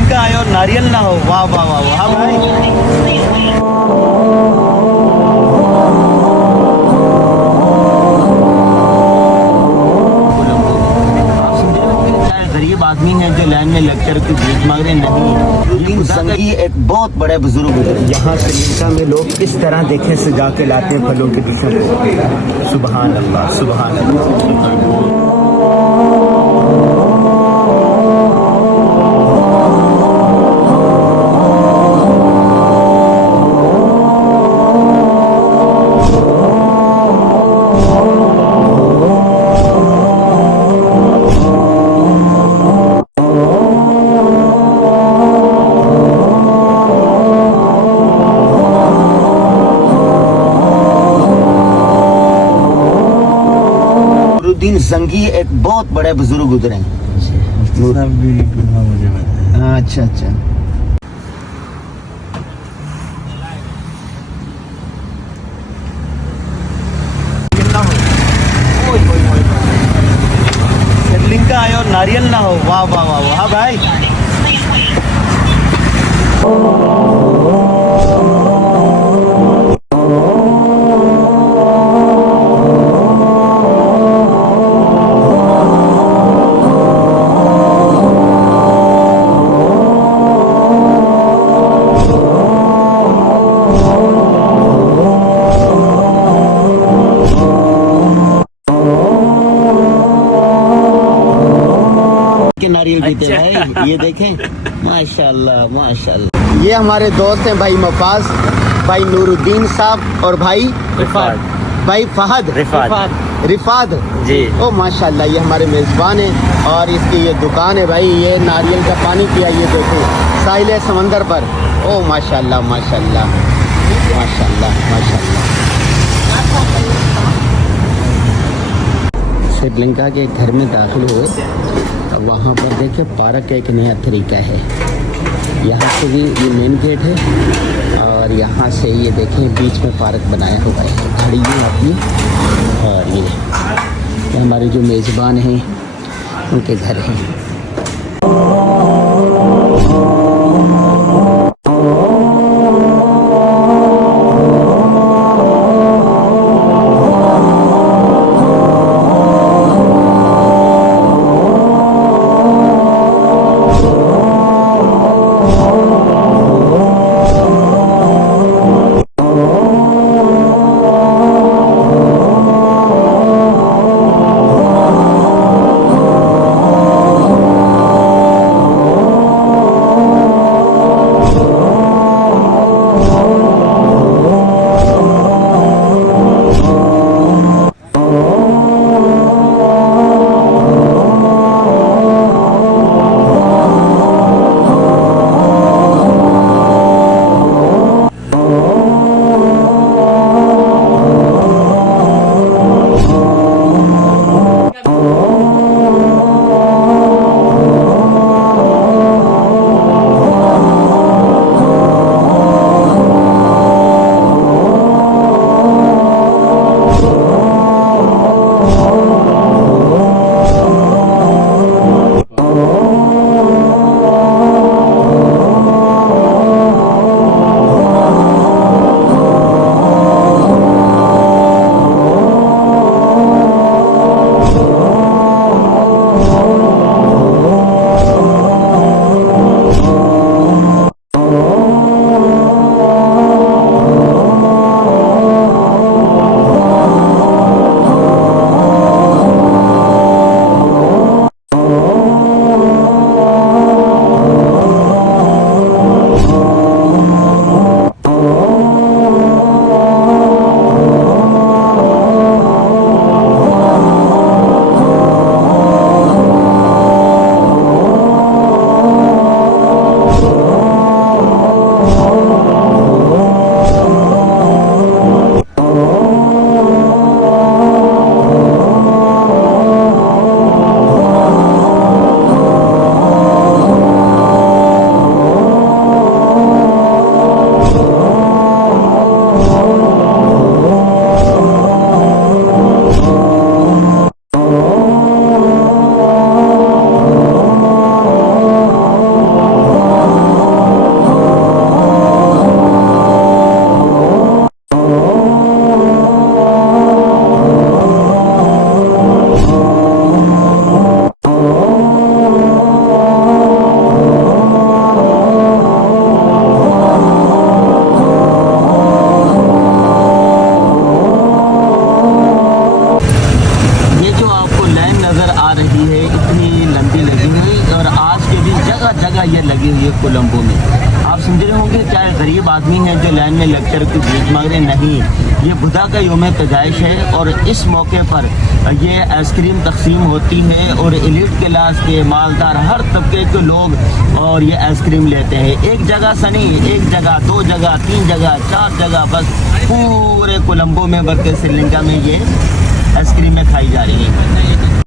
शिवलिंग का आए और नारियल ना हो, वाह वाह वाह वाह भाई। गरीब आदमी है जो लाइन में लगकर के भीख मांग रहे, नहीं संगी एक बहुत बड़े बुजुर्ग गुजरे। यहाँ श्रीलंका में लोग किस तरह देखे सजा के लाते हैं फलों के डिशों को। सुभान अल्लाह, सुभान अल्लाह। नुरुद्दीन जंगी एक बहुत बड़े बुजुर्ग गुजरे हैं। हाँ, अच्छा अच्छा। शिवलिंग का आए और नारियल ना हो, वाह वाह वाह वाह भाई। के नारियल पीते हैं भाई, ये देखें, माशाल्लाह माशाल्लाह। ये हमारे दोस्त हैं भाई मफाज, भाई नूरुद्दीन साहब और भाई भाई फहद रिफाद जी। ओ माशाल्लाह, ये हमारे मेज़बान हैं और इसकी ये दुकान है भाई। ये नारियल का पानी पिया, ये देखो साहिल समंदर पर। ओ माशाल्लाह माशाल्लाह माशाल्लाह माशाल्लाह। श्रीलंका के घर में दाखिल हुए, वहाँ पर देखिए पार्क एक नया तरीका है। यहाँ से भी ये मेन गेट है और यहाँ से ये देखें बीच में पार्क बनाया हुआ है, घड़ियाँ अपनी। और ये हमारे जो मेज़बान हैं उनके घर हैं। ये लगी हुई है कोलंबो में। आप समझ रहे होंगे क्या गरीब आदमी हैं जो लाइन में लेक्चर की भीख मांग रहे? नहीं, ये बुधा का यौम पैदाइश है और इस मौके पर ये आइसक्रीम तकसीम होती है और एलिट क्लास के मालदार हर तबके के लोग और ये आइसक्रीम लेते हैं। एक जगह से नहीं, एक जगह, दो जगह, तीन जगह, चार जगह, बस पूरे कोलंबो में बल्कि श्रीलंका में ये आइसक्रीमें खाई जा रही हैं।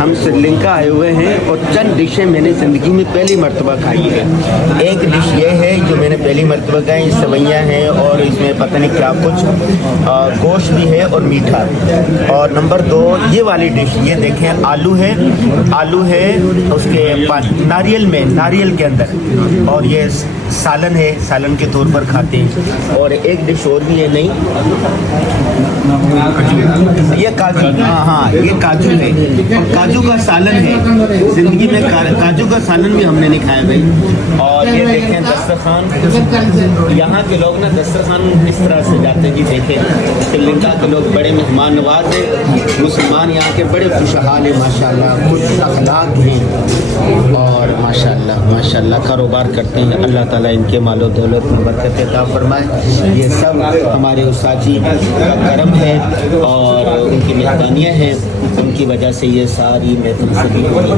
हम श्रीलंका आए हुए हैं और चंद डिशें मैंने ज़िंदगी में पहली मर्तबा खाई है। एक डिश ये है जो मैंने पहली मर्तबा खाई, सवैयाँ हैं और इसमें पता नहीं क्या कुछ गोश्त भी है और मीठा। और नंबर 2 ये वाली डिश, ये देखें आलू है उसके नारियल के अंदर, और ये सालन है, सालन के तौर पर खाते हैं। और एक डिश और भी है, नहीं ये काजू, हाँ ये काजू है, काजू का सालन है। ज़िंदगी में काजू का सालन भी हमने नहीं खाया भाई। और ये देखें दस्तरखान, यहाँ के लोग ना दस्तरखान इस तरह से जाते हैं कि देखें श्रीलंका के लोग बड़े मेहमान नवाज हैं, मुसलमान यहाँ के बड़े खुशहाल हैं माशाल्लाह, खुश अखलाक हैं और माशाल्लाह कारोबार करते हैं। अल्लाह ताला इनके मालो दौलत में बरकत अता फरमाए। ये सब हमारे उस्ताद का करम है और उनकी मेहरबानियाँ हैं, उनकी वजह से ये सारी महफिल सजी हुई है।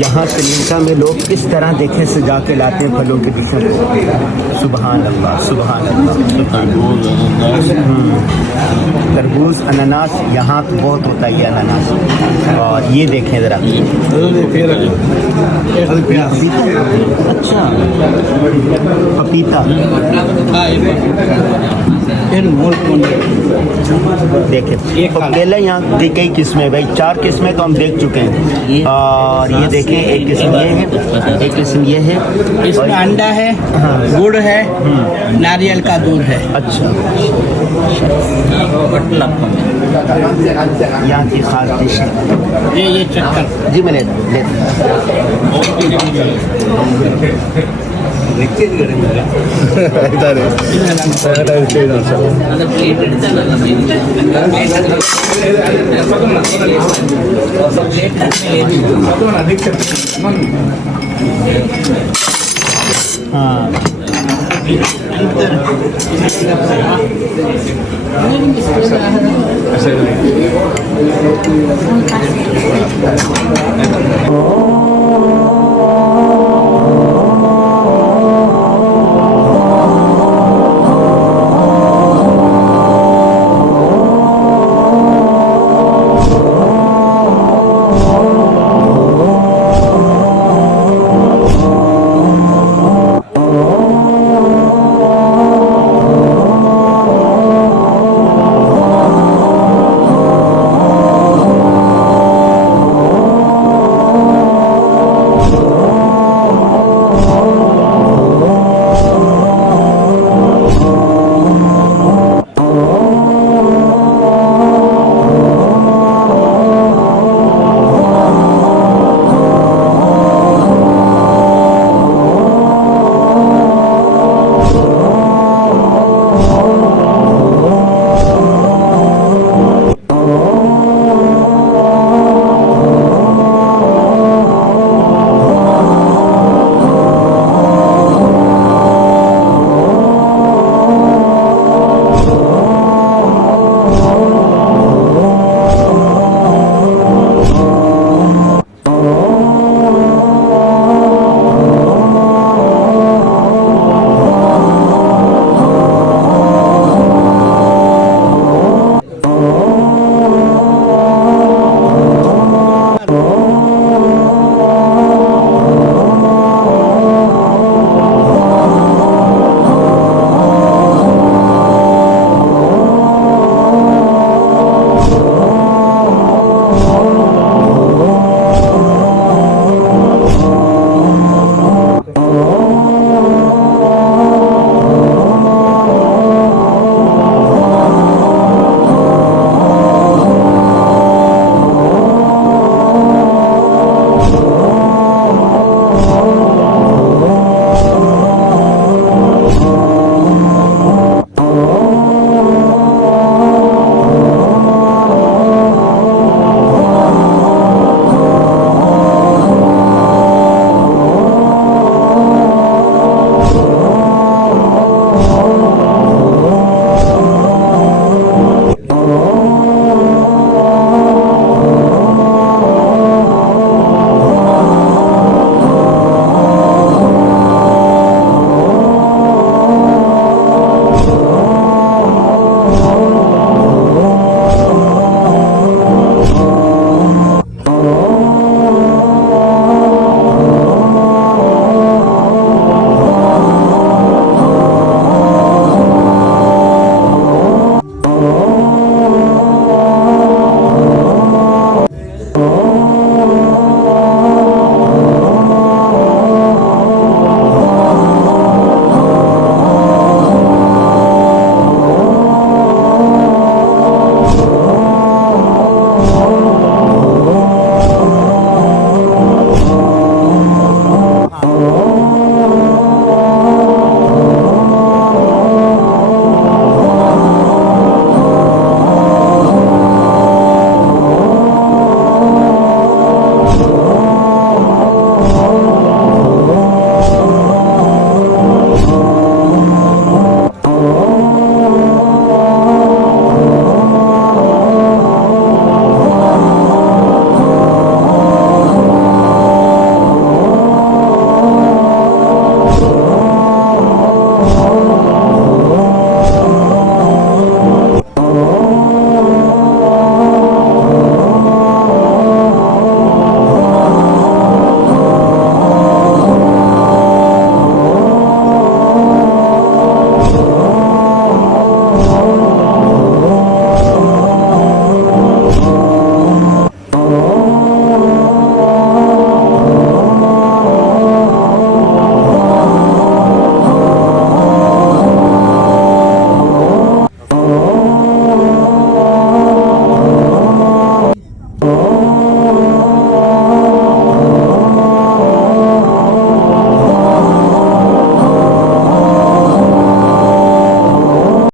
यहाँ श्रीलंका में लोग इस तरह देखे सजा के लाते हैं फलों की डिशें। सुभान अल्लाह, सुभान अल्लाह। तरबूज, अनानास यहाँ तो बहुत होता है ये अनानास। और ये देखें ज़रा, अच्छा पपीता। देखें केला यहाँ की कई किस्में भाई, 4 किस्में तो हम देख चुके हैं। और ये देखें एक किस्म ये है, एक किस्म ये है, इसमें अंडा है, गुड़ है, नारियल का दूध है। अच्छा यहाँ की खास डिश है ये चक्कर जी। मैं ले हाँ